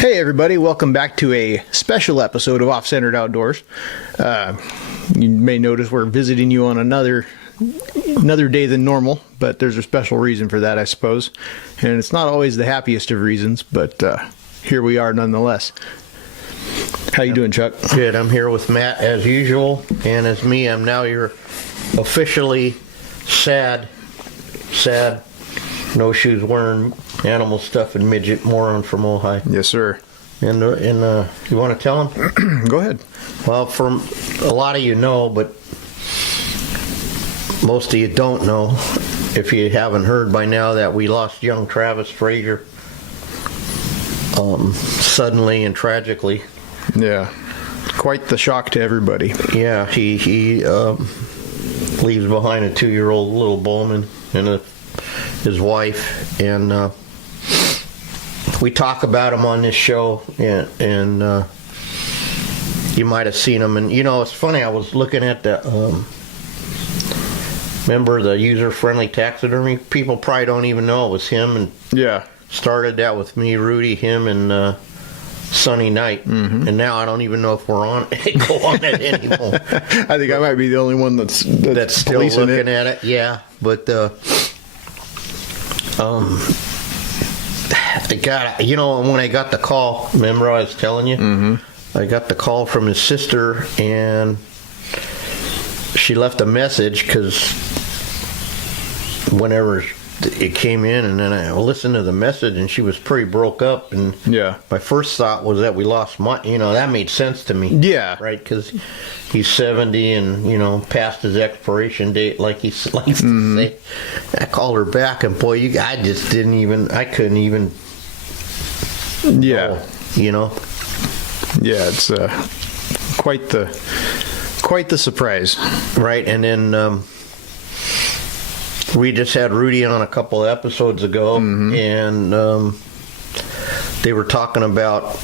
Hey everybody, welcome back to a special episode of Off-Centered Outdoors. You may notice we're visiting you on another day than normal, but there's a special reason for that, I suppose. And it's not always the happiest of reasons, but here we are nonetheless. How you doing, Chuck? Good. I'm here with Matt as usual, and as me, I'm now your officially sad, no shoes wearing, animal stuff and midget moron from Ojai. Yes, sir. And you want to tell him? Go ahead. Well, from a lot of you know, but most of you don't know, if you haven't heard by now, that we lost young Travis Frazier suddenly and tragically. Yeah, quite the shock to everybody. Yeah, he leaves behind a 2-year-old little Bowman and his wife, and we talk about him on this show, and you might have seen him. And you know, it's funny, I was looking at the remember the user-friendly taxidermy? People probably don't even know it was him, and yeah, started that with me, Rudy, him, and Sunny Night, and now I don't even know if we're on it anymore. I think I might be the only one that's still looking at it. Yeah, but I got, you know, when I got the call, remember I was telling you, I got the call from his sister, and she left a message because whenever it came in, and then I listened to the message, and she was pretty broke up, and yeah, my first thought was that we lost money. You know, that made sense to me. Yeah, right, because he's 70 and, you know, past his expiration date, like he likes to say. I called her back, and boy, I just I couldn't even. Yeah, know, you know. Yeah, it's quite the surprise. Right, and then we just had Rudy on a couple of episodes ago, and they were talking about,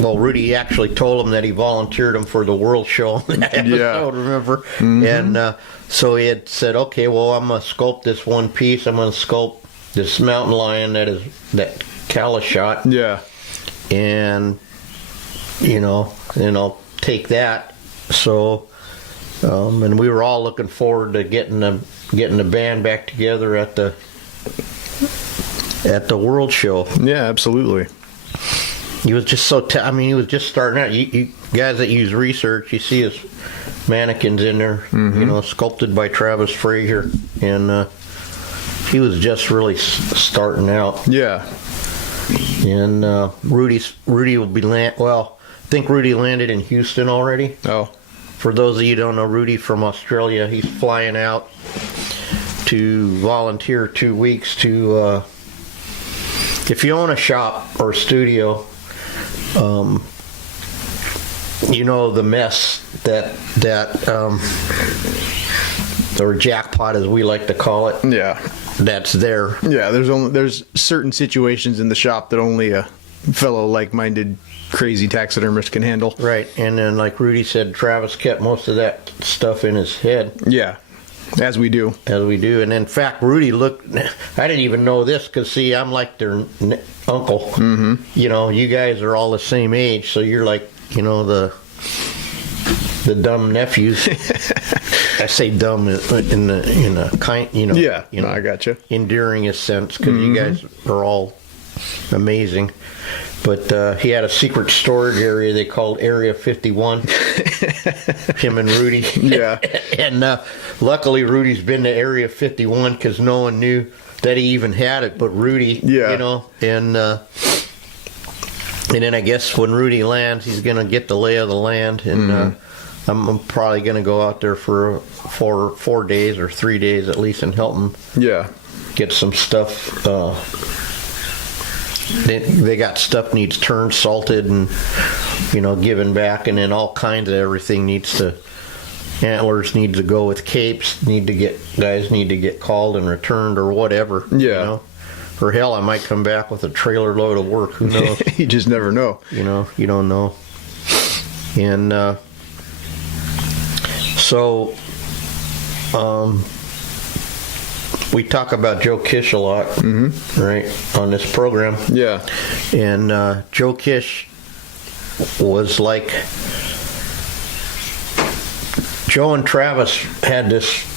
well, Rudy actually told him that he volunteered him for the World Show on that episode, remember? And so he had said, okay, well, I'm going to sculpt this one piece. I'm going to sculpt this mountain lion that Calla shot. Yeah. And, you know, and I'll take that. So, and we were all looking forward to getting the band back together at the World Show. Yeah, absolutely. He was just so he was just starting out. You guys that use research, you see his mannequins in there, you know, sculpted by Travis Frazier, and he was just really starting out. Yeah. And Rudy will be I think Rudy landed in Houston already. Oh. For those of you who don't know, Rudy from Australia, he's flying out to volunteer 2 weeks to, if you own a shop or a studio, you know the mess that or jackpot, as we like to call it. Yeah. That's there. Yeah, there's certain situations in the shop that only a fellow like-minded crazy taxidermist can handle. Right, and then like Rudy said, Travis kept most of that stuff in his head. Yeah, as we do. And in fact, Rudy looked, I didn't even know this, because see, I'm like their uncle. You know, you guys are all the same age, so you're like, you know, the dumb nephews. I say dumb in a kind, you know. Yeah, you know, I got you. Endearing a sense, because you guys are all amazing. But he had a secret storage area they called Area 51. Him and Rudy. Yeah. And luckily Rudy's been to Area 51, because no one knew that he even had it but Rudy. Yeah. You know, and then I guess when Rudy lands, he's going to get the lay of the land, and I'm probably going to go out there for 4 days or 3 days at least and help him. Yeah. Get some stuff. They got stuff needs turned, salted, and, you know, given back, and then all kinds of everything needs to. Antlers need to go with capes. Guys need to get called and returned or whatever. Yeah. You know? Or hell, I might come back with a trailer load of work. Who knows? You just never know. You know, you don't know. And so we talk about Joe Kish a lot, right, on this program. Yeah. And Joe Kish was like, Joe and Travis had this,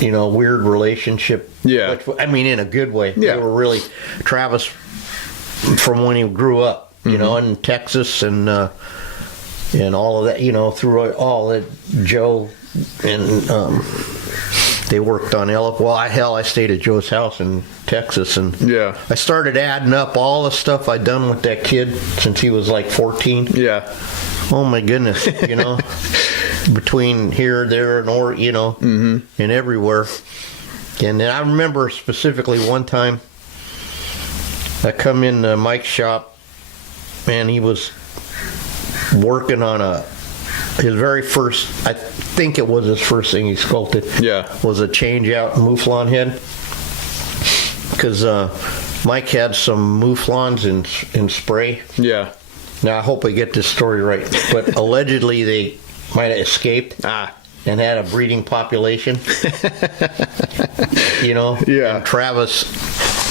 weird relationship. Yeah. But, I mean, in a good way. Yeah. They were really, Travis, from when he grew up, in Texas and all of that, through all that, Joe and they worked on I stayed at Joe's house in Texas, and Yeah. I started adding up all the stuff I'd done with that kid since he was like 14. Yeah. Oh my goodness, between here, there, and and everywhere. And then I remember specifically one time I come in Mike's shop, and he was working on his very first, I think it was his first thing he sculpted. Yeah. Was a change out mouflon head. Because Mike had some mouflons in spray. Yeah. Now, I hope I get this story right, but allegedly they might have escaped and had a breeding population. Yeah. And Travis,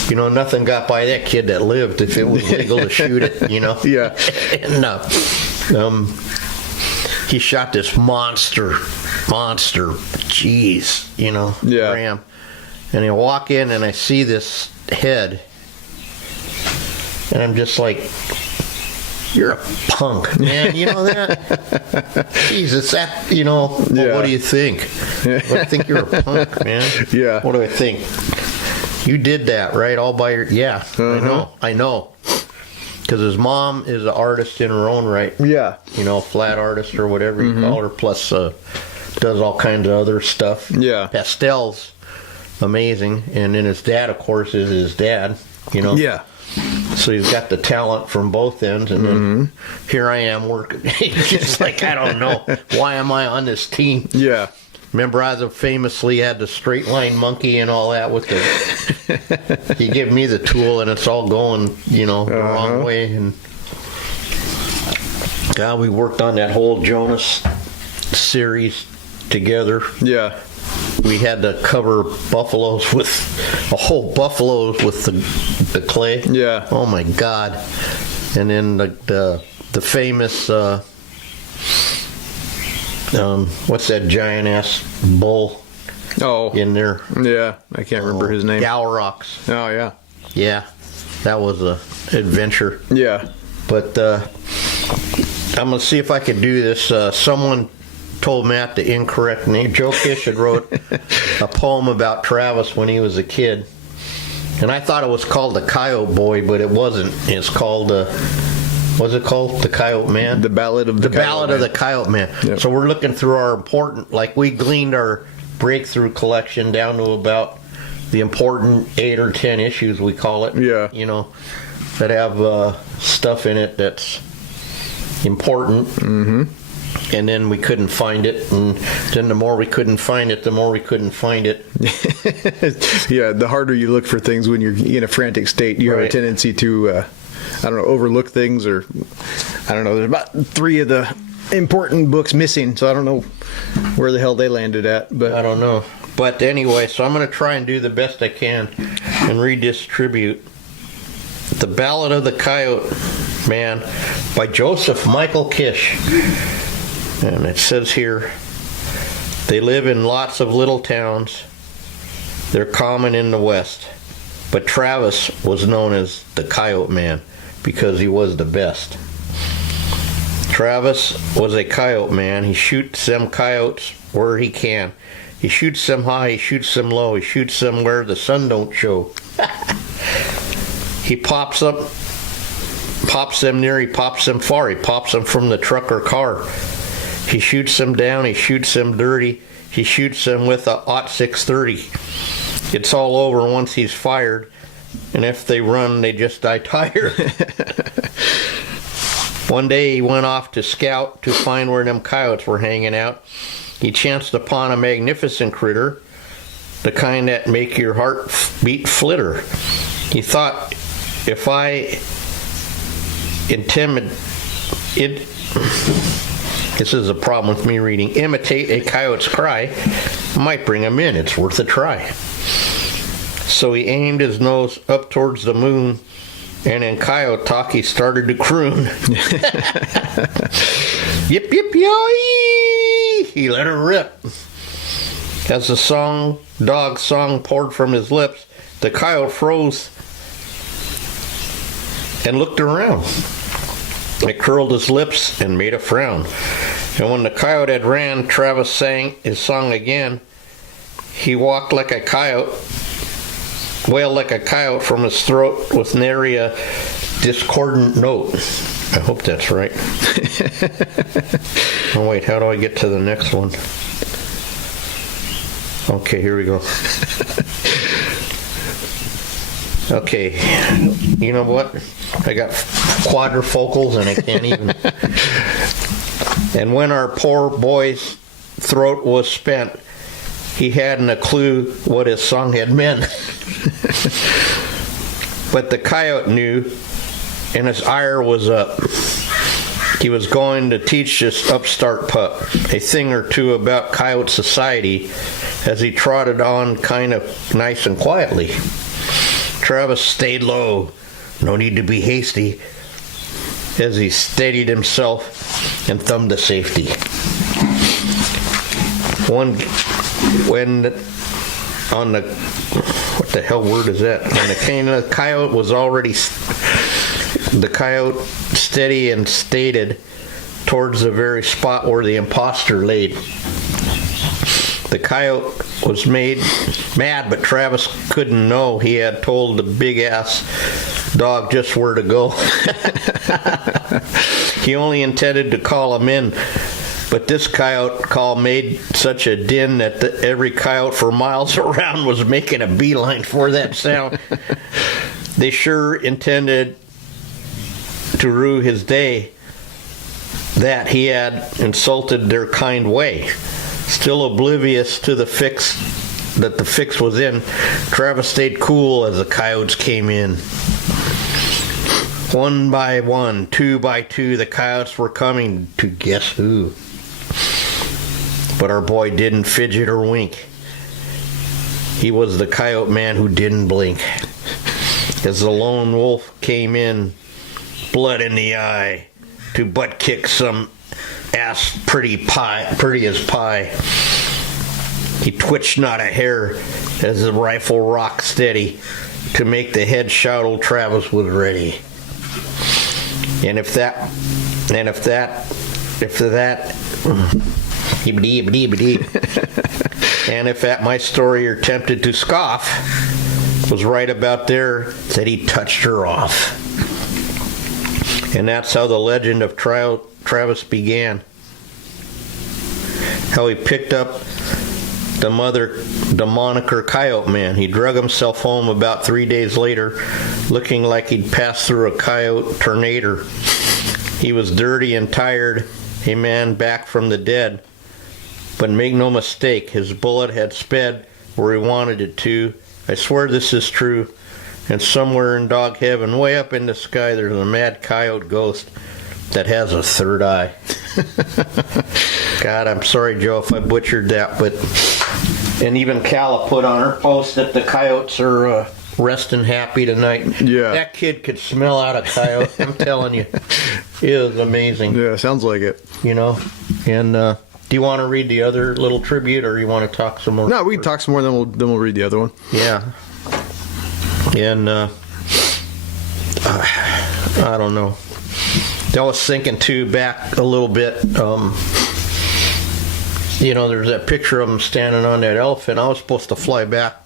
nothing got by that kid that lived if it was legal to shoot it, Yeah. And he shot this monster, jeez, Yeah. ram. And I walk in and I see this head, and I'm just like, you're a punk, man. You know that? Jesus, that, Yeah. what do you think? Well, I think you're a punk, man. Yeah. What do I think? You did that, right? All by your, yeah, I know. Because his mom is an artist in her own right. Yeah. Flat artist or whatever you call her, plus does all kinds of other stuff. Yeah. Pastels, amazing. And then his dad, of course, is his dad, Yeah. So he's got the talent from both ends, and then here I am working. Just like, I don't know, why am I on this team? Yeah. Remember, I famously had the straight line monkey and all that with the. He gave me the tool, and it's all going, the wrong way. And God, we worked on that whole Jonas series together. Yeah. We had to cover buffaloes with buffaloes with the clay. Yeah. Oh my God! And then the famous what's that giant ass bull Oh. in there? Yeah. I can't remember his name. Galrox. Oh, yeah. Yeah, that was a adventure. Yeah. But I'm gonna see if I can do this. Someone told Matt the incorrect name. Joe Kish had wrote a poem about Travis when he was a kid, and I thought it was called The Coyote Boy, but it wasn't. It's called what's it called? The Coyote Man? The Ballad of the Ballad of the Coyote Man. Yep. So we're looking through our important, like we gleaned our breakthrough collection down to about the important 8 or 10 issues, we call it. Yeah. That have stuff in it that's important. Mm-hmm. And then we couldn't find it, and then the more we couldn't find it, the more we couldn't find it. Yeah, the harder you look for things when you're in a frantic state, you have a Right. tendency to, overlook things, or, I don't know, there's about 3 of the important books missing, so I don't know where the hell they landed at, but I don't know. But anyway, so I'm going to try and do the best I can and redistribute The Ballad of the Coyote Man by Joseph Michael Kish. And it says here, they live in lots of little towns. They're common in the West. But Travis was known as the Coyote Man because he was the best. Travis was a coyote man. He shoots them coyotes where he can. He shoots them high, he shoots them low, he shoots them where the sun don't show. He pops them near, he pops them far, he pops them from the truck or car. He shoots them down, he shoots them dirty, he shoots them with a .630. It's all over once he's fired, and if they run, they just die tired. One day he went off to scout to find where them coyotes were hanging out. He chanced upon a magnificent critter, the kind that make your heart beat flitter. He thought, if I this is a problem with me reading, imitate a coyote's cry, might bring him in. It's worth a try. So he aimed his nose up towards the moon, and in Coyote talk he started to croon. Yip yip yoy! He let her rip. As the dog's song poured from his lips, the Coyote froze and looked around. It curled his lips and made a frown. And when the Coyote had ran, Travis sang his song again. He walked like a coyote, wailed like a coyote from his throat with nary a discordant note. I hope that's right. Oh wait, how do I get to the next one? Okay, here we go. Okay, you know what? I got quadrifocals and I can't even. And when our poor boy's throat was spent, he hadn't a clue what his song had meant. But the Coyote knew, and his ire was up. He was going to teach this upstart pup a thing or two about Coyote society as he trotted on kind of nice and quietly. Travis stayed low, no need to be hasty, as he steadied himself and thumbed to safety. What the hell word is that? When the Coyote was already, the Coyote steady and stated towards the very spot where the imposter laid. The Coyote was mad, but Travis couldn't know he had told the big-ass dog just where to go. He only intended to call him in, but this Coyote call made such a din that every Coyote for miles around was making a beeline for that sound. They sure intended to rue his day that he had insulted their kind way. Still oblivious to the fix was in, Travis stayed cool as the Coyotes came in. One by one, two by two, the Coyotes were coming to guess who. But our boy didn't fidget or wink. He was the Coyote man who didn't blink. As the lone wolf came in, blood in the eye, to butt kick some ass pretty as pie. He twitched not a hair as the rifle rocked steady to make the head shout old Travis was ready. And if that, and if at my story you're tempted to scoff, was right about there that he touched her off. And that's how the legend of Travis began. How he picked up the moniker Coyote Man. He drug himself home about 3 days later, looking like he'd passed through a coyote tornado. He was dirty and tired, a man back from the dead. But make no mistake, his bullet had sped where he wanted it to. I swear this is true. And somewhere in dog heaven, way up in the sky, there's a mad coyote ghost that has a third eye. God, I'm sorry, Joe, if I butchered that, but... And even Calla put on her post that the Coyotes are resting happy tonight. Yeah. That kid could smell out a coyote, I'm telling you. It was amazing. Yeah, sounds like it. You know? And do you want to read the other little tribute, or you want to talk some more? No, we can talk some more, then we'll read the other one. Yeah. And I don't know. I was thinking too back a little bit. You know, there's that picture of him standing on that elephant. I was supposed to fly back,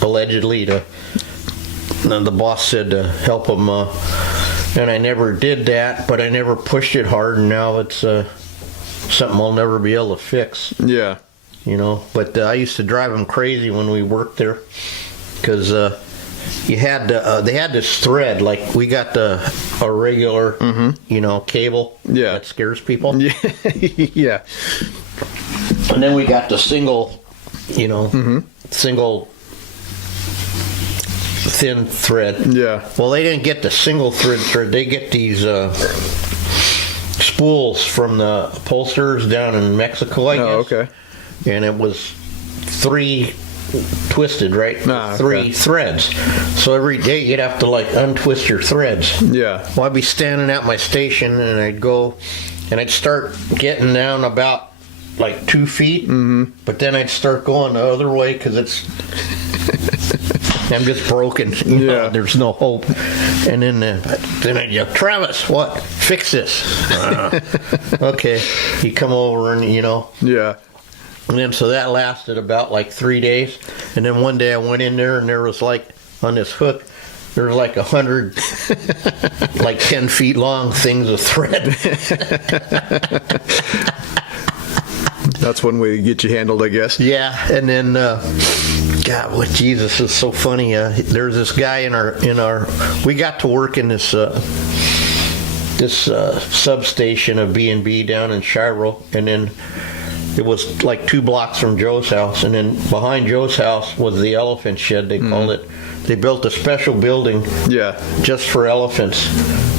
allegedly, and the boss said to help him, and I never did that, but I never pushed it hard, and now it's something I'll never be able to fix. Yeah. You know, but I used to drive him crazy when we worked there, because they had this thread, like we got a regular, you know, cable that scares people. Yeah. Yeah. And then we got the single, you know, single thin thread. Yeah. Well, they didn't get the single thread. They get these spools from the upholsterers down in Mexico, I guess. Oh, okay. And it was 3 twisted, right? Ah, okay. 3 threads. So every day you'd have to like untwist your threads. Yeah. Well, I'd be standing at my station and I'd go and I'd start getting down about like 2 feet, but then I'd start going the other way because I'm just broken. You know, Yeah. there's no hope. And then I'd yell, Travis, what? Fix this. Okay. He'd come over and, you know. Yeah. And then so that lasted about like 3 days. And then one day I went in there and there was like, on this hook, there was like 100, like 10 feet long things of thread. That's one way to get you handled, I guess. Yeah, and then God, what Jesus is so funny. There's this guy in our. We got to work in this substation of B&B down in Shiro, and then it was like 2 blocks from Joe's house, and then behind Joe's house was the elephant shed. They called it. They built a special building, Yeah. just for elephants,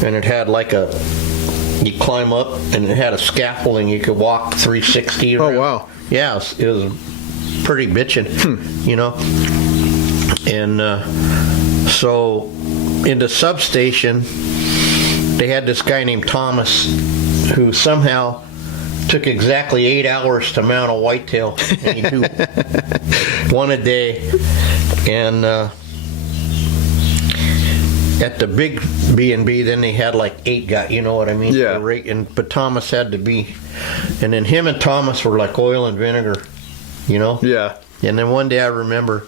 and it had like you climb up, and it had a scaffolding. You could walk 360 around. Oh, wow. Yeah, it was pretty bitchin', you know. And so in the substation, they had this guy named Thomas who somehow took exactly 8 hours to mount a whitetail, and he'd do one a day. And at the big B&B, then they had like 8 guys, you know what I mean? Yeah. But Thomas had to be, and then him and Thomas were like oil and vinegar, you know? Yeah. And then one day I remember,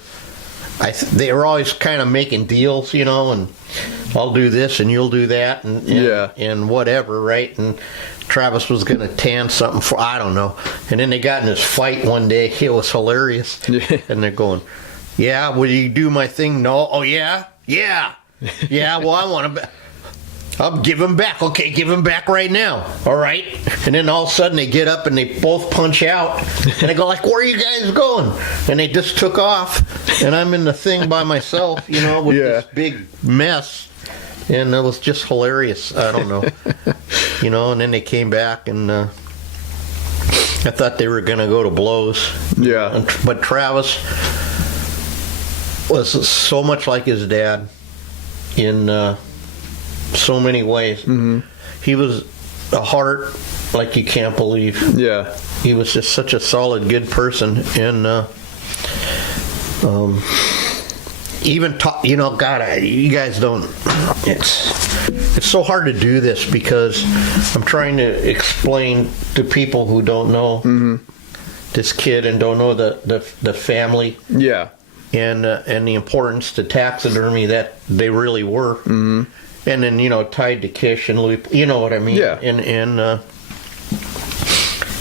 they were always kind of making deals, you know, and I'll do this and you'll do that, and Yeah. and whatever, right? And Travis was going to tan something for, I don't know. And then they got in this fight one day. It was hilarious. Yeah. And they're going, yeah, will you do my thing? No. Oh, yeah? Yeah. Yeah, well, I want to. I'll give him back. Okay, give him back right now. All right. And then all of a sudden they get up and they both punch out. And I go like, where are you guys going? And they just took off. And I'm in the thing by myself, you know, with this big mess. And it was just hilarious. I don't know. You know, and then they came back and I thought they were going to go to blows. Yeah. But Travis was so much like his dad in so many ways. Mm-hmm. He was a heart like you can't believe. Yeah. He was just such a solid, good person, and even you know, God, you guys don't. It's so hard to do this because I'm trying to explain to people who don't know this kid and don't know the family. Yeah. And the importance to taxidermy that they really were, and then, you know, tied to Kish and Loop, you know what I mean? Yeah. And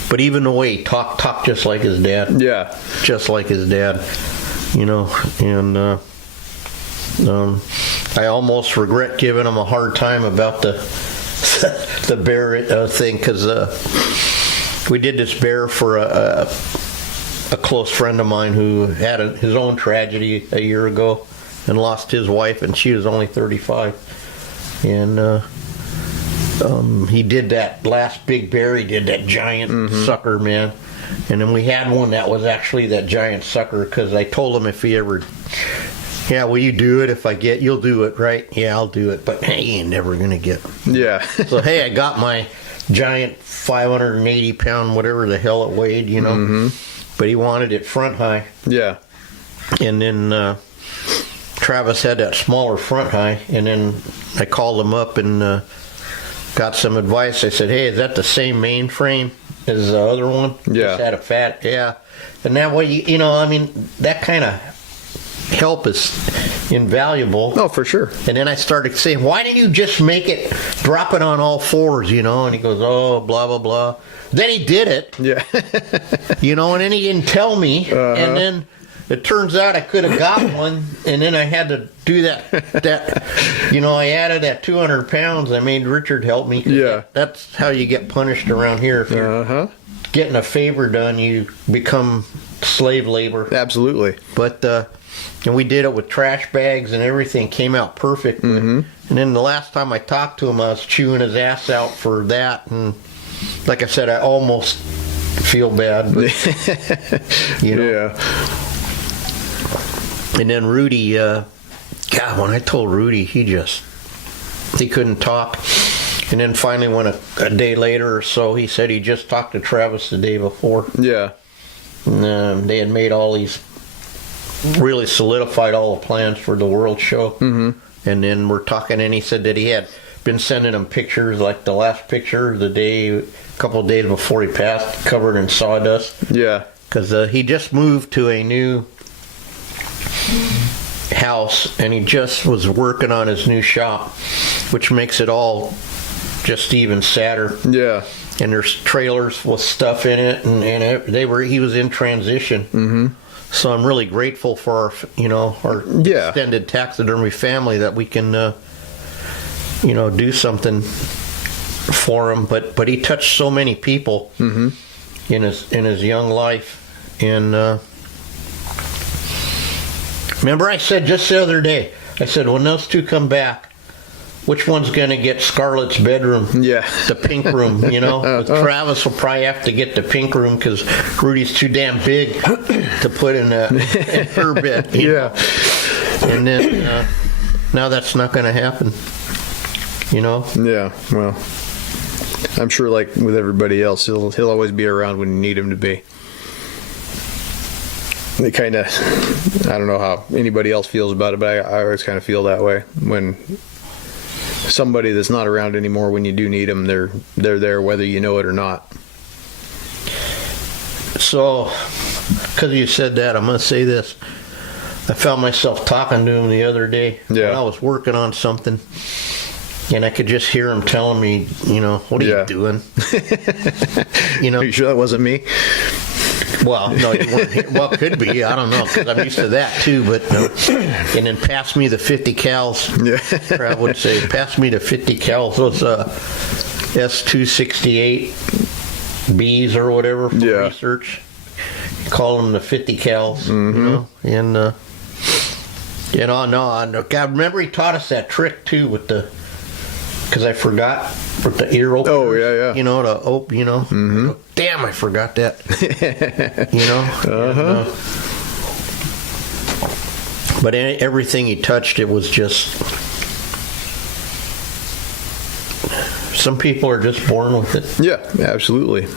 but even the way he talked just like his dad. Yeah. Just like his dad, you know. And I almost regret giving him a hard time about the bear thing, because we did this bear for a close friend of mine who had his own tragedy a year ago and lost his wife, and she was only 35. And he did that last big bear. He did that giant sucker, man. And then we had one that was actually that giant sucker, because I told him if he ever, yeah, will you do it if I get, you'll do it, right? Yeah, I'll do it. But hey, he ain't never going to get. Yeah. So, hey, I got my giant 580 pound, whatever the hell it weighed, you know. But he wanted it front high. Yeah. And then Travis had that smaller front high. And then I called him up and got some advice. I said, hey, is that the same mainframe as the other one? Yeah. Just had a fat, yeah. And that way, you know, I mean, that kind of help is invaluable. Oh, for sure. And then I started saying, why didn't you just make it, drop it on all fours, you know? And he goes, oh, blah, blah, blah. Then he did it. Yeah. You know, and then he didn't tell me. And then it turns out I could have got one, and then I had to do that, you know, I added that 200 pounds. I made Richard help me. Yeah. That's how you get punished around here. If you're getting a favor done, you become slave labor. Absolutely. But, and we did it with trash bags and everything, came out perfect. And then the last time I talked to him, I was chewing his ass out for that. And like I said, I almost feel bad. But, you know. Yeah. And then Rudy, God, when I told Rudy, he couldn't talk. And then finally, when a day later or so, he said he just talked to Travis the day before. Yeah. And they had made all these, really solidified all the plans for the World Show. Mm-hmm. And then we're talking, and he said that he had been sending him pictures, like the last picture, a couple of days before he passed, covered in sawdust. Yeah. Because he just moved to a new house, and he just was working on his new shop, which makes it all just even sadder. Yeah. And there's trailers with stuff in it, and he was in transition. Mm-hmm. So I'm really grateful for our extended taxidermy family that we can do something for him. But he touched so many people mm-hmm. in his young life. And remember, I said just the other day, I said, when those two come back, which one's going to get Scarlett's bedroom? Yeah. The pink room, Travis will probably have to get the pink room because Rudy's too damn big to put in her bed. Yeah. And then now that's not going to happen, Yeah, well, I'm sure like with everybody else, he'll always be around when you need him to be. They kind of, I don't know how anybody else feels about it, but I always kind of feel that way when somebody that's not around anymore, when you do need them, they're there whether you know it or not. So, because you said that, I'm going to say this. I found myself talking to him the other day when I was working on something, and I could just hear him telling me, what are you doing? Are you sure that wasn't me? Well, no, you weren't here. Well, could be. I don't know, because I'm used to that too. But and then pass me the 50 cals. Yeah. I would say, pass me the 50 cals. Those S268 Bs or whatever for research. Call them the 50 cals. Mm-hmm. And no. God, remember he taught us that trick too with the. Because I forgot with the ear opener. Oh, yeah. To open, Mm-hmm. Damn, I forgot that. Uh-huh. And, but everything he touched, it was just... Some people are just born with it. Yeah, absolutely.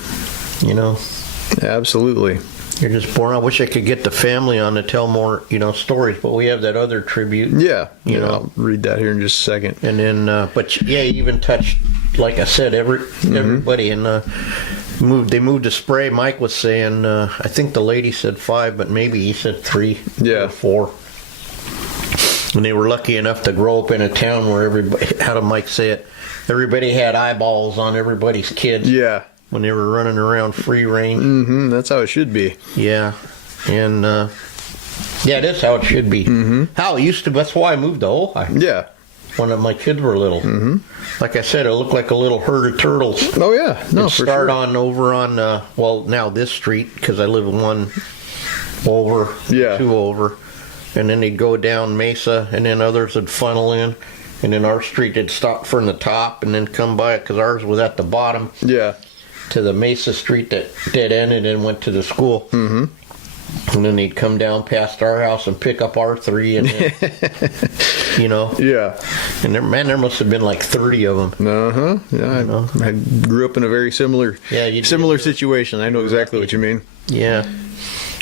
Absolutely. You're just born. I wish I could get the family on to tell more, stories, but we have that other tribute. Yeah. I'll read that here in just a second. And then, he even touched, like I said, everybody. And they moved to Spray. Mike was saying, I think the lady said 5, but maybe he said 3 or 4. And they were lucky enough to grow up in a town where everybody, how did Mike say it? Everybody had eyeballs on everybody's kids. Yeah. When they were running around free range. Mm-hmm. That's how it should be. Yeah. And, it is how it should be. Mm-hmm. How it used to be. That's why I moved to Ojai. Yeah. When my kids were little. Mm-hmm. Like I said, it looked like a little herd of turtles. Oh, yeah. No, for start sure. on over on, now this street, because I live one over, 2 over. And then they'd go down Mesa, and then others would funnel in. And then our street would stop from the top and then come by it, because ours was at the bottom. Yeah. To the Mesa Street that dead ended and went to the school. Mm-hmm. And then they'd come down past our house and pick up our 3, and then, Yeah. And there must have been like 30 of them. Uh-huh. Yeah, I grew up in a very similar situation. I know exactly what you mean. Yeah.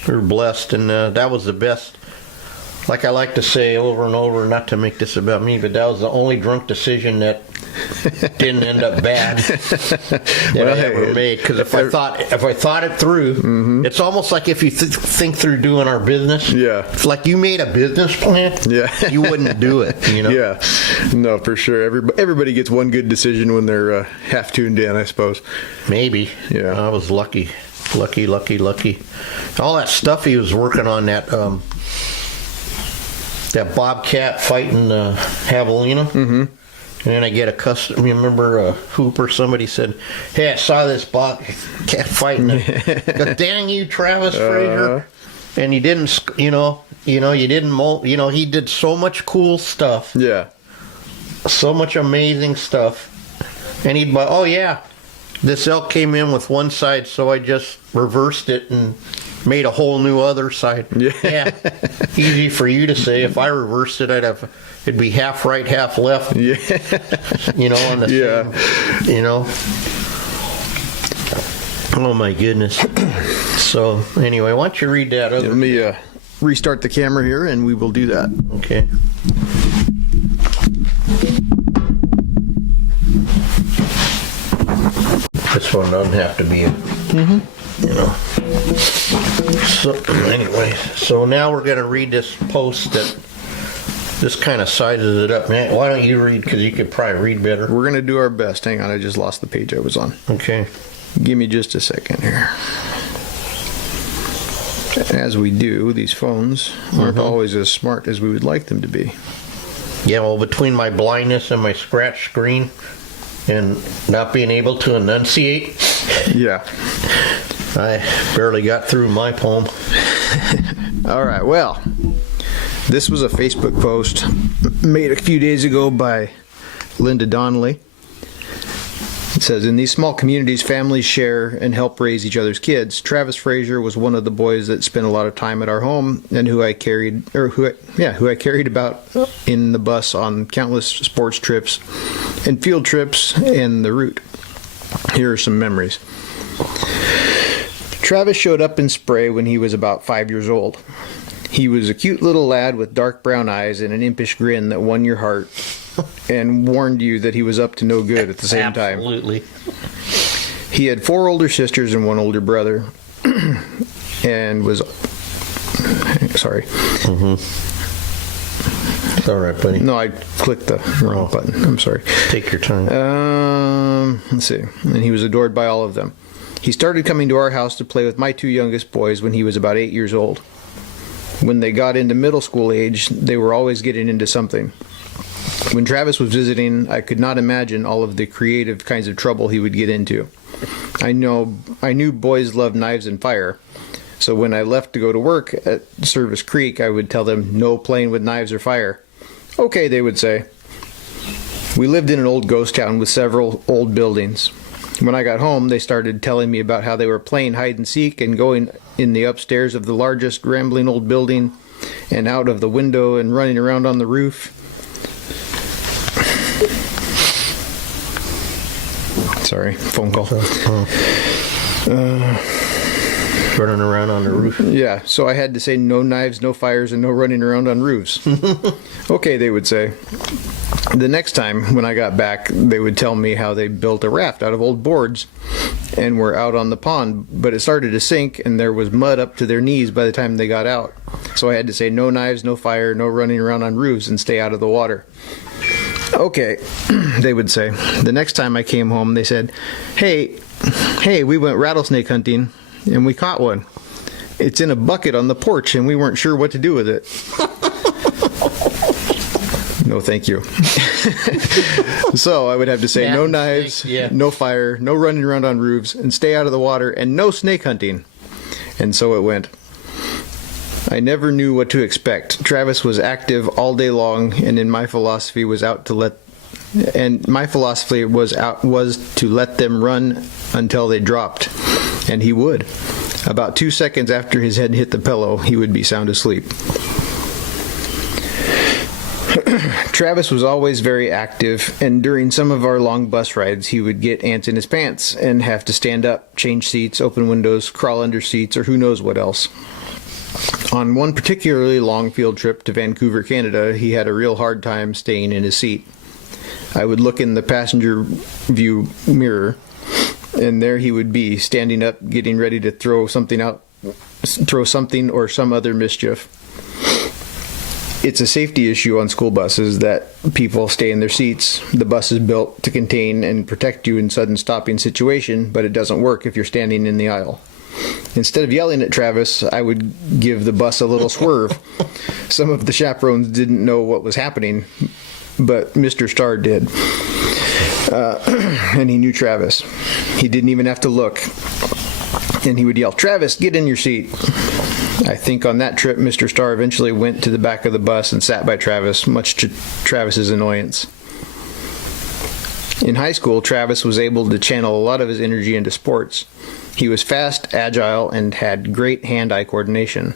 We were blessed, and that was the best. Like I like to say over and over, not to make this about me, but that was the only drunk decision that didn't end up bad that I ever made. Because if I thought it through, mm-hmm. It's almost like if you think through doing our business. Yeah. It's like you made a business plan. Yeah. You wouldn't do it. Yeah. No, for sure. Everybody gets one good decision when they're half tuned in, I suppose. Maybe. Yeah. I was lucky. All that stuff he was working on, that bobcat fighting javelina. Mm-hmm. And then I get a custom. Remember Hooper? Somebody said, "Hey, I saw this bobcat fighting." Go, dang you, Travis Frazier! And he didn't. You didn't mold. He did so much cool stuff. Yeah. So much amazing stuff. And he'd buy. Oh yeah, this elk came in with one side, so I just reversed it and made a whole new other side. Yeah. Easy for you to say. If I reversed it, it'd be half right, half left. Yeah. On the same, Oh my goodness. So anyway, why don't you read that other? Let me restart the camera here, and we will do that. Okay. This one doesn't have to be, So anyway, so now we're going to read this post that this kind of sizes it up. Man, why don't you read? Because you could probably read better. We're going to do our best. Hang on, I just lost the page I was on. Okay. Give me just a second here. As we do, these phones aren't always as smart as we would like them to be. Yeah, well, between my blindness and my scratch screen and not being able to enunciate, Yeah. I barely got through my poem. All right, well, this was a Facebook post made a few days ago by Linda Donnelly. It says, in these small communities, families share and help raise each other's kids. Travis Frazier was one of the boys that spent a lot of time at our home and who I carried about in the bus on countless sports trips and field trips and the route. Here are some memories. Travis showed up in Spray when he was about 5 years old. He was a cute little lad with dark brown eyes and an impish grin that won your heart and warned you that he was up to no good at the same time. Absolutely. He had 4 older sisters and 1 older brother, and was... Sorry. It's all right, buddy. No, I clicked the wrong button. I'm sorry. Take your time. Let's see. And he was adored by all of them. He started coming to our house to play with my 2 youngest boys when he was about 8 years old. When they got into middle school age, they were always getting into something. When Travis was visiting, I could not imagine all of the creative kinds of trouble he would get into. I knew boys loved knives and fire, so when I left to go to work at Service Creek, I would tell them no playing with knives or fire. Okay, they would say. We lived in an old ghost town with several old buildings. When I got home, they started telling me about how they were playing hide and seek and going in the upstairs of the largest rambling old building and out of the window and running around on the roof. Sorry, phone call. Running around on the roof. Yeah, so I had to say no knives, no fires, and no running around on roofs. Okay, they would say. The next time when I got back, they would tell me how they built a raft out of old boards and were out on the pond, but it started to sink and there was mud up to their knees by the time they got out. So I had to say no knives, no fire, no running around on roofs, and stay out of the water. Okay, they would say. The next time I came home, they said, hey, we went rattlesnake hunting and we caught one. It's in a bucket on the porch and we weren't sure what to do with it. No, thank you. So I would have to say no knives, no fire, no running around on roofs, and stay out of the water, and no snake hunting. And so it went. I never knew what to expect. Travis was active all day long, and my philosophy was to let them run until they dropped, and he would. About 2 seconds after his head hit the pillow, he would be sound asleep. Travis was always very active, and during some of our long bus rides, he would get ants in his pants and have to stand up, change seats, open windows, crawl under seats, or who knows what else. On one particularly long field trip to Vancouver, Canada, he had a real hard time staying in his seat. I would look in the passenger view mirror, and there he would be, standing up, getting ready to throw something or some other mischief. It's a safety issue on school buses that people stay in their seats. The bus is built to contain and protect you in sudden stopping situation, but it doesn't work if you're standing in the aisle. Instead of yelling at Travis, I would give the bus a little swerve. Some of the chaperones didn't know what was happening, but Mr. Starr did. And he knew Travis. He didn't even have to look. And he would yell, "Travis, get in your seat." I think on that trip, Mr. Starr eventually went to the back of the bus and sat by Travis, much to Travis's annoyance. In high school, Travis was able to channel a lot of his energy into sports. He was fast, agile, and had great hand-eye coordination.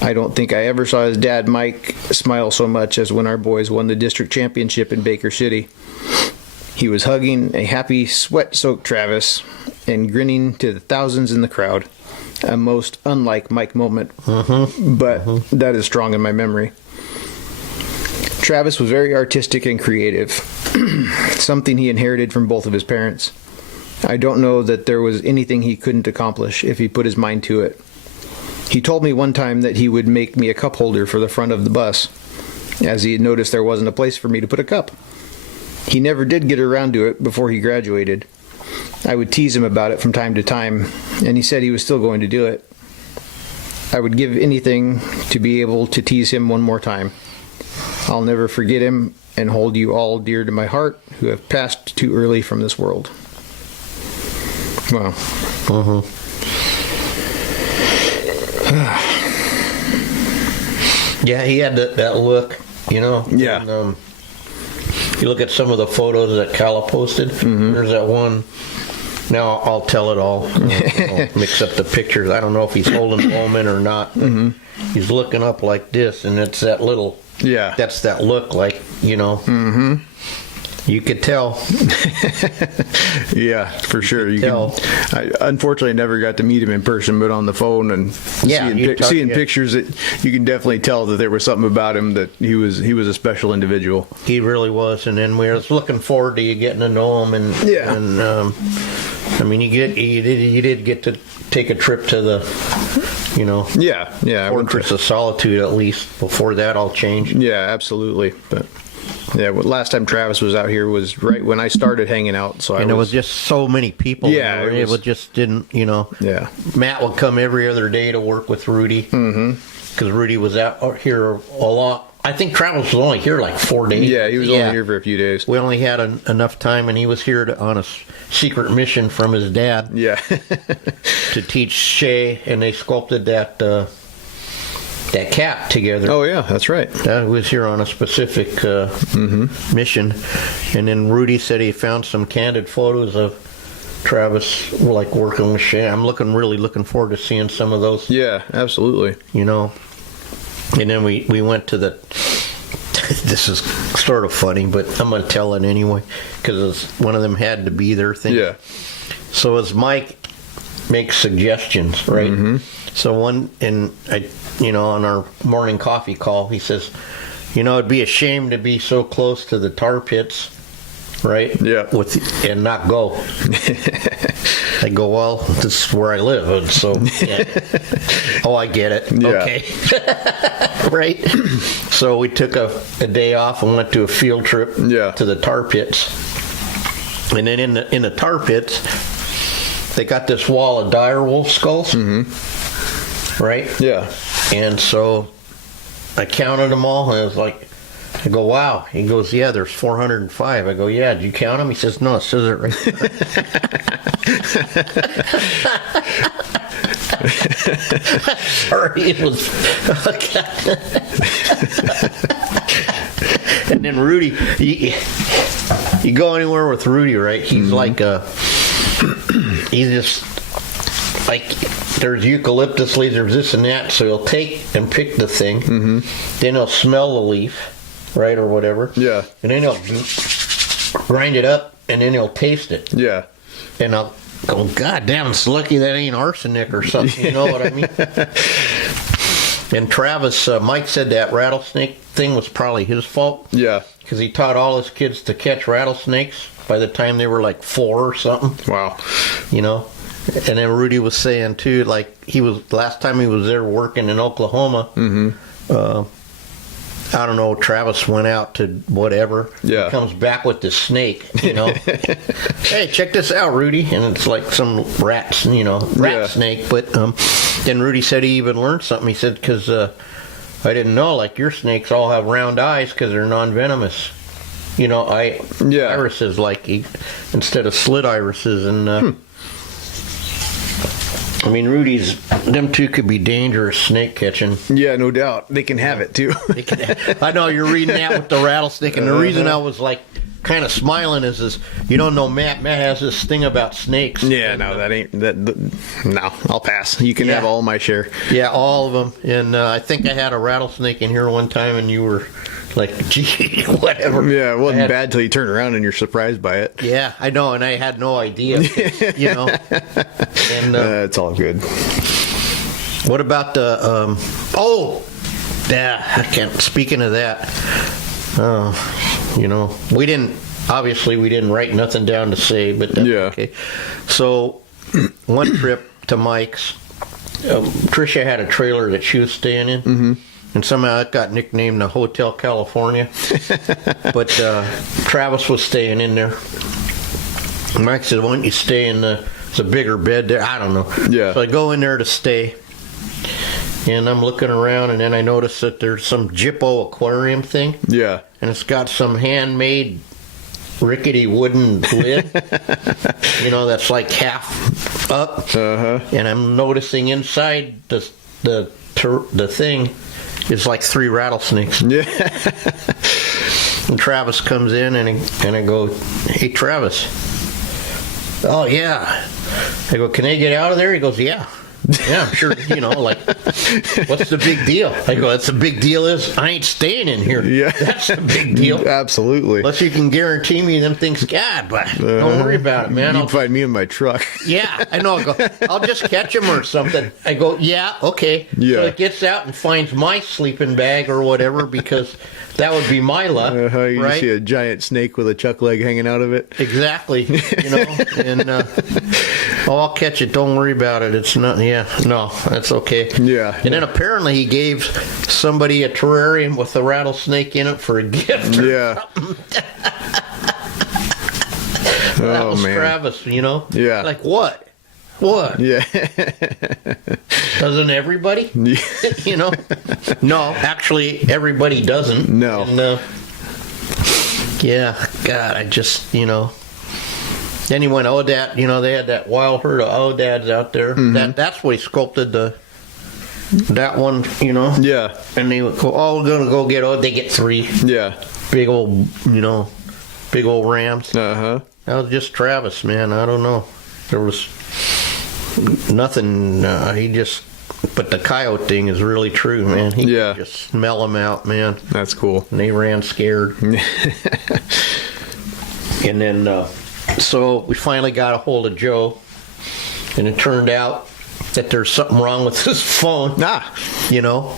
I don't think I ever saw his dad, Mike, smile so much as when our boys won the district championship in Baker City. He was hugging a happy, sweat-soaked Travis and grinning to the thousands in the crowd. A most unlike Mike moment, but that is strong in my memory. Travis was very artistic and creative, something he inherited from both of his parents. I don't know that there was anything he couldn't accomplish if he put his mind to it. He told me one time that he would make me a cup holder for the front of the bus, as he had noticed there wasn't a place for me to put a cup. He never did get around to it before he graduated. I would tease him about it from time to time, and he said he was still going to do it. I would give anything to be able to tease him one more time. I'll never forget him and hold you all dear to my heart who have passed too early from this world. Wow. Yeah, he had that look, you know. Yeah. And, you look at some of the photos that Calla posted. There's that one. Now I'll tell it all. I'll mix up the pictures. I don't know if he's holding Bowman or not. But he's looking up like this, and it's that little. Yeah. That's that look, like, you know. You could tell. Yeah, for sure. You tell. I unfortunately never got to meet him in person, but on the phone and seeing pictures, you can definitely tell that there was something about him that he was a special individual. He really was, and then we was looking forward to you getting to know him, and I mean, you did get to take a trip to the, you know, Fortress of Solitude at least. Before that all changed. Yeah, absolutely, but. Yeah, well, last time Travis was out here was right when I started hanging out. So there was just so many people. Yeah, it just didn't, you know. Yeah, Matt would come every other day to work with Rudy because Rudy was out here a lot. I think Travis was only here like 4 days. Yeah, he was only here for a few days. We only had enough time, and he was here on a secret mission from his dad. Yeah, to teach Shay, and they sculpted that cap together. Oh yeah, that's right. That was here on a specific mission, and then Rudy said he found some candid photos of Travis like working with Shay. I'm really looking forward to seeing some of those. Yeah, absolutely. You know, and then we went to the. This is sort of funny, but I'm going to tell it anyway because one of them had to be there. Thing. Yeah. So as Mike makes suggestions, right? So on our morning coffee call, he says, you know, it'd be a shame to be so close to the tar pits, right? Yeah. And not go. I go, well, this is where I live, and so, yeah. Oh, I get it. Yeah. Okay. Right? So we took a day off and went to a field trip to the tar pits. And then in the tar pits, they got this wall of dire wolf skulls. Right? Yeah. And so I counted them all, and I was like, I go, wow. He goes, yeah, there's 405. I go, yeah, did you count them? He says, no, it says it right there. Sorry, it was... Okay. And then Rudy, you go anywhere with Rudy, right? He's like he's just like... There's eucalyptus leaves, there's this and that, so he'll take and pick the thing, then he'll smell the leaf, right, or whatever. Yeah. And then he'll grind it up, and then he'll taste it. Yeah. And I'll go, God damn, it's lucky that ain't arsenic or something, you know what I mean? And Travis, Mike said that rattlesnake thing was probably his fault. Yeah. Because he taught all his kids to catch rattlesnakes by the time they were like 4 or something. Wow. You know? And then Rudy was saying too, like last time he was there working in Oklahoma. I don't know. Travis went out to whatever. Yeah. Comes back with this snake. You know. Hey, check this out, Rudy. And it's like some rats, you know, rat snake. But then Rudy said he even learned something. He said because I didn't know, like your snakes all have round eyes because they're non-venomous. You know, irises like instead of slit irises and. I mean, them two could be dangerous snake catching. Yeah, no doubt. They can have it, too. I know, you're reading that with the rattlesnake, and the reason I was like, kind of smiling is this. You don't know Matt. Matt has this thing about snakes. Yeah, no, that ain't that. No, I'll pass. You can have all my share. Yeah, all of them. And I think I had a rattlesnake in here one time, and you were like, gee, whatever. Yeah, it wasn't bad till you turn around and you're surprised by it. Yeah, I know, and I had no idea. You know. And it's all good. what about the? Yeah, I can't. Speaking of that, you know, we didn't write nothing down to say, but that's okay. So, one trip to Mike's, Tricia had a trailer that she was staying in, and somehow it got nicknamed the Hotel California. But Travis was staying in there. Mike said, "Why don't you stay in it's a bigger bed there?" I don't know. Yeah. So I go in there to stay. And I'm looking around, and then I notice that there's some Jippo aquarium thing. Yeah. And it's got some handmade rickety wooden lid, you know, that's like half up. And I'm noticing inside the thing is like 3 rattlesnakes. Yeah. And Travis comes in, and I go, "Hey, Travis." "Oh, yeah." I go, "Can they get out of there?" He goes, "Yeah. Yeah, sure." You know, like, what's the big deal? I go, "That's the big deal is I ain't staying in here." Yeah. That's the big deal. Absolutely. Unless you can guarantee me them things, God, but don't worry about it, man. You can find me in my truck. Yeah, I know. I go, "I'll just catch him or something." I go, "Yeah, okay." Yeah. So it gets out and finds my sleeping bag or whatever, because that would be my luck, You right? see a giant snake with a chuck leg hanging out of it. Exactly, you know, and I'll catch it. Don't worry about it. It's not. Yeah, no, that's okay. Yeah. And then apparently he gave somebody a terrarium with a rattlesnake in it for a gift. Yeah. That Oh, was man. Travis, you know. Yeah. Like what? What? Yeah. Doesn't everybody? You know? No, actually, everybody doesn't. No. And, yeah, God, I just, you know. Then he went Odad, you know, they had that wild herd of Odads out there. That's what he sculpted that one, you know. Yeah. And they would go, we're going to go get, they get 3 Yeah. big old, you know, big old rams. Uh-huh. That was just Travis, man. I don't know. There was nothing. But the coyote thing is really true, man. He could just smell them out, man. That's cool. And they ran scared. And then, so we finally got a hold of Joe, and it turned out that there's something wrong with his phone. You know?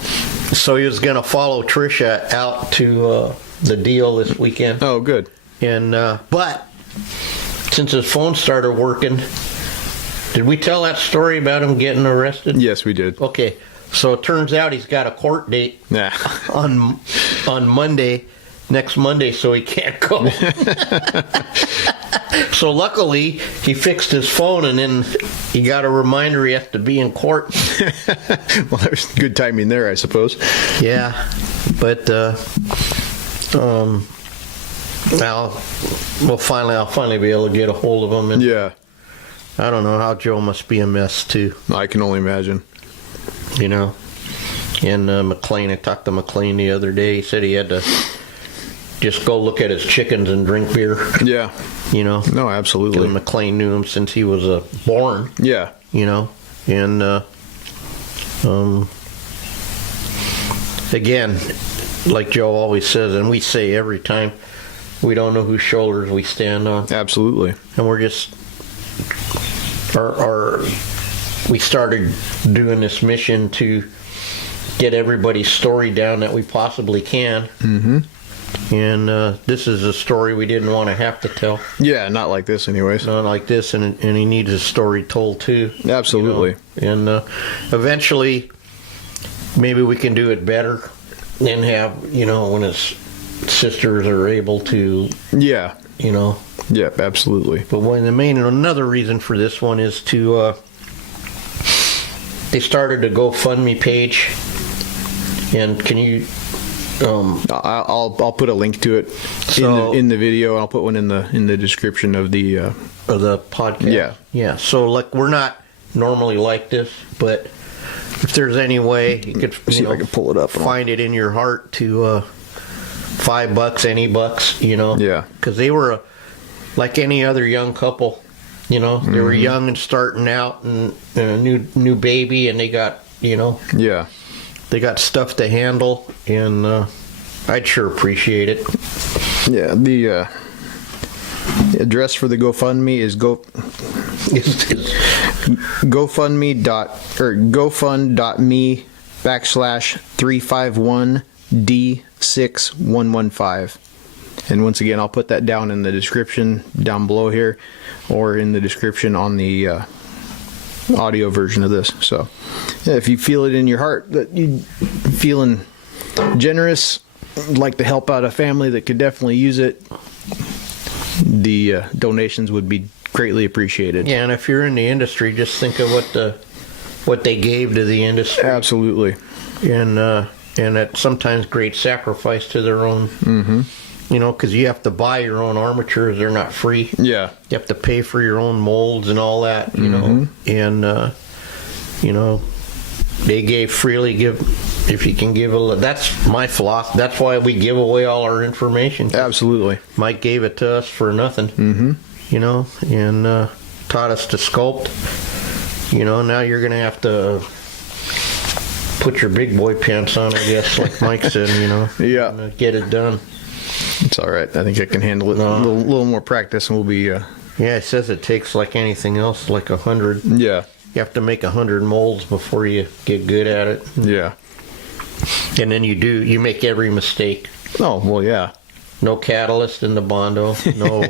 So he was going to follow Tricia out to the deal this weekend. Oh, good. And but since his phone started working, did we tell that story about him getting arrested? Yes, we did. Okay, so it turns out he's got a court date on Monday, next Monday, so he can't go. So luckily, he fixed his phone, and then he got a reminder he has to be in court. Well, there's good timing there, I suppose. Yeah, but I'll finally be able to get a hold of him. And Yeah. I don't know how Joe must be a mess too. I can only imagine. You know, and McLean. I talked to McLean the other day. He said he had to just go look at his chickens and drink beer. Yeah. You know. No, absolutely. Because McLean knew him since he was born. Yeah. You know, and again, like Joe always says, and we say every time, we don't know whose shoulders we stand on. Absolutely. And we're just, we started doing this mission to get everybody's story down that we possibly can. Mm-hmm. And this is a story we didn't want to have to tell. Yeah, not like this anyways. Not like this, and he needs his story told too. Absolutely. You know? And eventually, maybe we can do it better and have, you know, when his sisters are able to, Yeah. you know. Yeah, absolutely. But another reason for this one is to, they started a GoFundMe page, and can you, I'll put a link to it in the video. I'll put one in the description of the podcast. Yeah. So like, we're not normally like this, but if there's any way you could, see if I can pull it up. Find it in your heart to $5, any bucks, you know. Yeah. Because they were like any other young couple, you know. They were young and starting out, and a new baby, and they got, you know. Yeah. They got stuff to handle, and I'd sure appreciate it. Yeah. The address for the GoFundMe is gofundme.me/351D6115. And once again, I'll put that down in the description down below here, or in the description on the audio version of this. So yeah, if you feel it in your heart that you feeling generous, like to help out a family that could definitely use it, the donations would be greatly appreciated. Yeah, and if you're in the industry, just think of what they gave to the industry. Absolutely. And at sometimes great sacrifice to their own. You know, because you have to buy your own armatures; they're not free. Yeah. You have to pay for your own molds and all that. You know, and you know, they gave freely. Give if you can give a. That's my philosophy. That's why we give away all our information. Absolutely. Mike gave it to us for nothing. You know, and taught us to sculpt. You know, now you're gonna have to put your big boy pants on, I guess, like Mike said. You know, Yeah. and, get it done. It's all right. I think I can handle it. A little more practice, and we'll be. Yeah, it says it takes like anything else, like 100. Yeah. You have to make 100 molds before you get good at it, Yeah. and then you make every mistake. Oh well, yeah. No catalyst in the Bondo. No,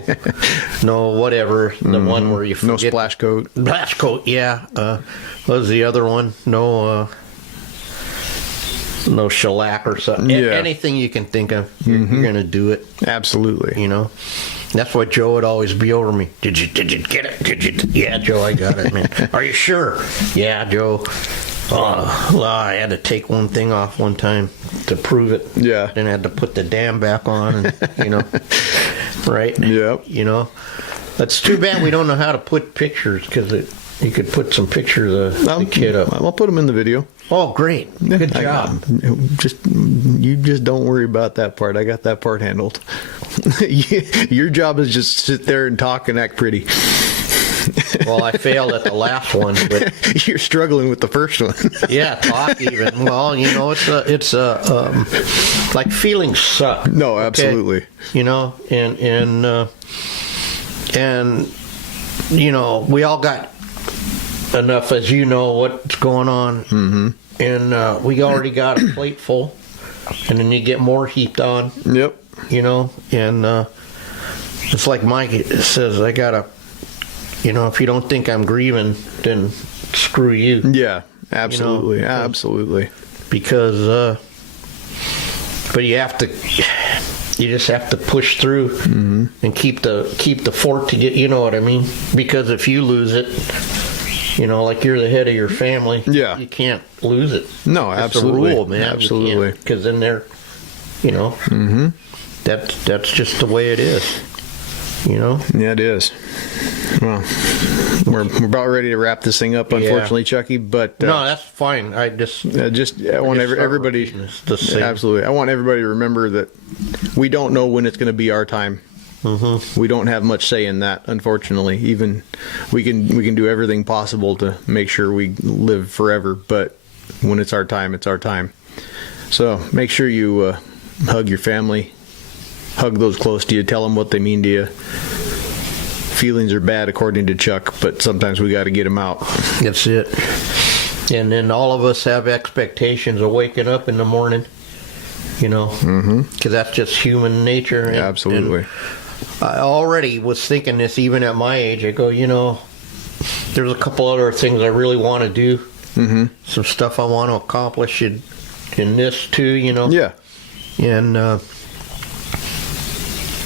no whatever. The one where you No forget splash coat. Splash coat. Yeah. What was the other one? No. No shellac or something. Yeah. Anything you can think of, you're gonna do it. Absolutely. You know. That's why Joe would always be over me. Did you get it? Yeah, Joe, I got it, man. Are you sure? Yeah, Joe. I had to take one thing off one time to prove it. Yeah. Then I had to put the dam back on, and you know, right? Yep. You know, that's too bad we don't know how to put pictures, because you could put some pictures of the kid up. I'll put them in the video. Oh, great! Good job. You just don't worry about that part. I got that part handled. Your job is just sit there and talk and act pretty. Well, I failed at the last one, but you're struggling with the first one. yeah, talk even. Well, you know, it's like feelings suck. No, absolutely. Okay? You know, and you know, we all got enough, as you know, what's going on, and we already got a plate full, and then you get more heaped on. Yep. You know, and it's like Mike says, I gotta. You know, if you don't think I'm grieving, then screw you. Yeah, absolutely, you know, absolutely. Because, but you just have to push through and keep the fort to get. You know what I mean? Because if you lose it, you know, like you're the head of your family. Yeah, you can't lose it. No, It's absolutely, a rule, man. absolutely. Because then they're, you know, that's just the way it is. You know? Yeah, it is. Well, we're about ready to wrap this thing up, unfortunately, Chucky. But no, that's fine. I want everybody. Absolutely, I want everybody to remember that we don't know when it's going to be our time. We don't have much say in that, unfortunately. Even we can do everything possible to make sure we live forever, but when it's our time, it's our time. So make sure you hug your family. Hug those close to you. Tell them what they mean to you. Feelings are bad, according to Chuck, but sometimes we got to get them out. That's it. And then all of us have expectations of waking up in the morning, you know, because that's just human nature. And, absolutely. And I already was thinking this even at my age. I go, you know, there's a couple other things I really want to do. Some stuff I want to accomplish in this too, you know. Yeah. And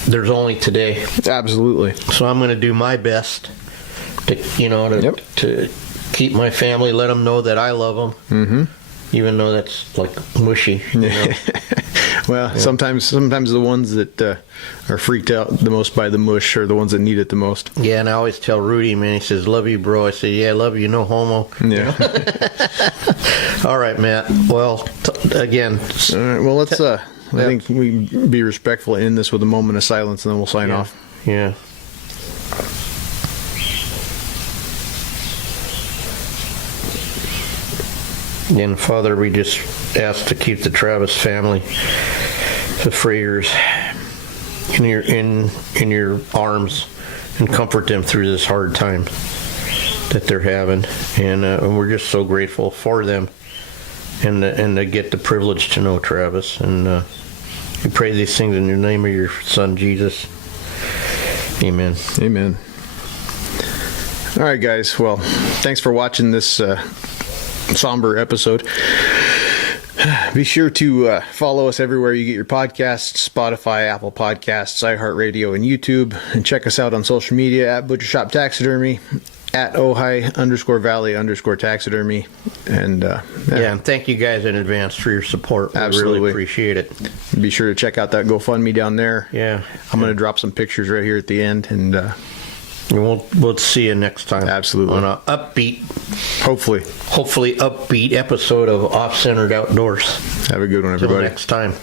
there's only today. Absolutely. So I'm going to do my best to, you know, to keep my family, let them know that I love them, even though that's like mushy. You know? Well, sometimes the ones that are freaked out the most by the mush are the ones that need it the most. Yeah, and I always tell Rudy, man, he says, "Love you, bro." I say, "Yeah, love you, no homo." Yeah. All right, Matt. Well, again. All right. Well, let's I think we be respectful and end this with a moment of silence, and then we'll sign off. Yeah. And Father, we just ask to keep the Travis family, the Fraziers, in your arms, and comfort them through this hard time that they're having. And we're just so grateful for them, and to get the privilege to know Travis. And we pray these things in the name of your Son Jesus. Amen. Amen. All right, guys. Well, thanks for watching this somber episode. Be sure to follow us everywhere you get your podcasts: Spotify, Apple Podcasts, iHeartRadio, and YouTube. And check us out on social media at Butcher Shop Taxidermy, at Ojai_Valley_taxidermy. And and thank you guys in advance for your support. We Absolutely. really appreciate it. Be sure to check out that GoFundMe down there. Yeah. I'm going to drop some pictures right here at the end, and we'll see you next time. Absolutely. On a upbeat, hopefully upbeat episode of Off-Centered Outdoors. have a good one, Till everybody. next time.